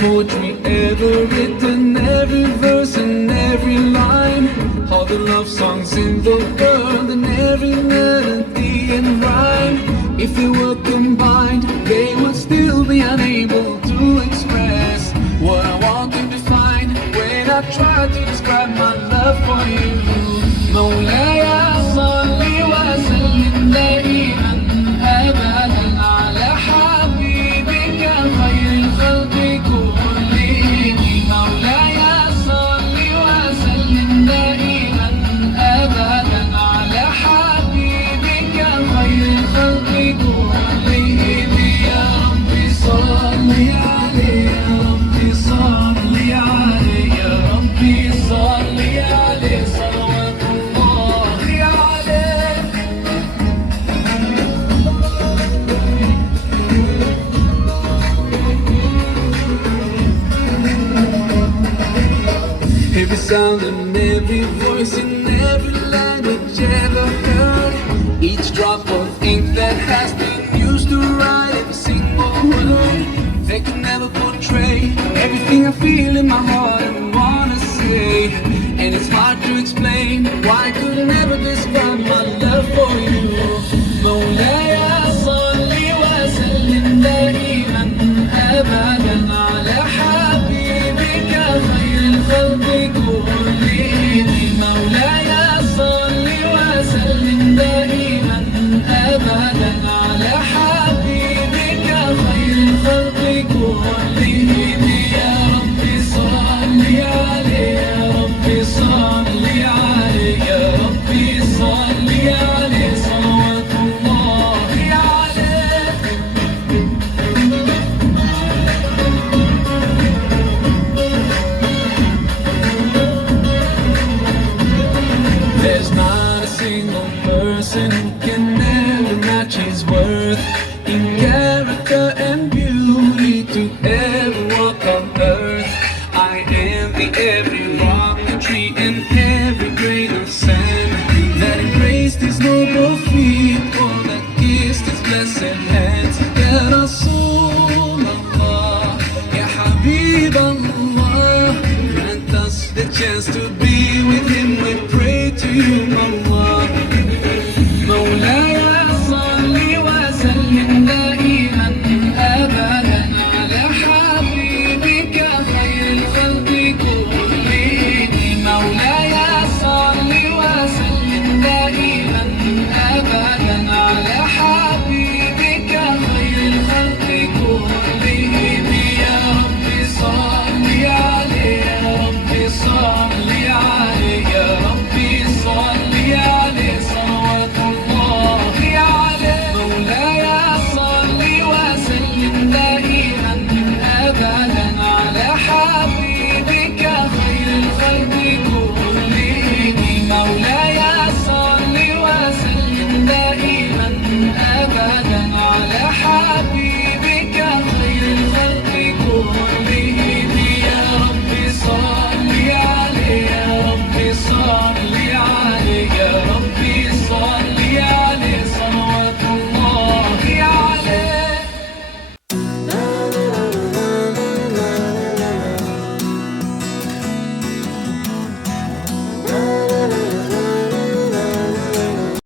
poetry ever written, every verse and every line, all the love songs in the world and every melody and rhyme. If they were combined, they would still be unable to express what I want to define when I try to describe my love for you. مولاي صل وسلم دائما أبدا على حبيبك خير الخلق كلهم. مولاي صل وسلم دائما أبدا على حبيبك خير الخلق كلهم. يا ربي صل عليه، يا ربي صل عليه، يا ربي صل عليه صلوات الله عليه. Every sound and every voice in every language ever heard, each drop of ink that has been used to write every single word, they can never portray everything I feel in my heart and wanna say. And it's hard to explain why I could never describe my love for you. مولاي صل وسلم دائما أبدا على حبيبك خير الخلق كلهم. مولاي صل وسلم دائما أبدا على حبيبك خير الخلق كلهم. يا ربي صل عليه، يا ربي صل عليه، يا ربي صل عليه صلوات الله عليه. There's not a single person who can ever match his worth in character and beauty to ever walk on earth. I envy every rock, tree, and every grain of sand that embraced his noble feet or that kissed his blessed hands. Ya Rasulallah, Ya Habib Allah, grant us the chance to be with him. We pray to you, Allah.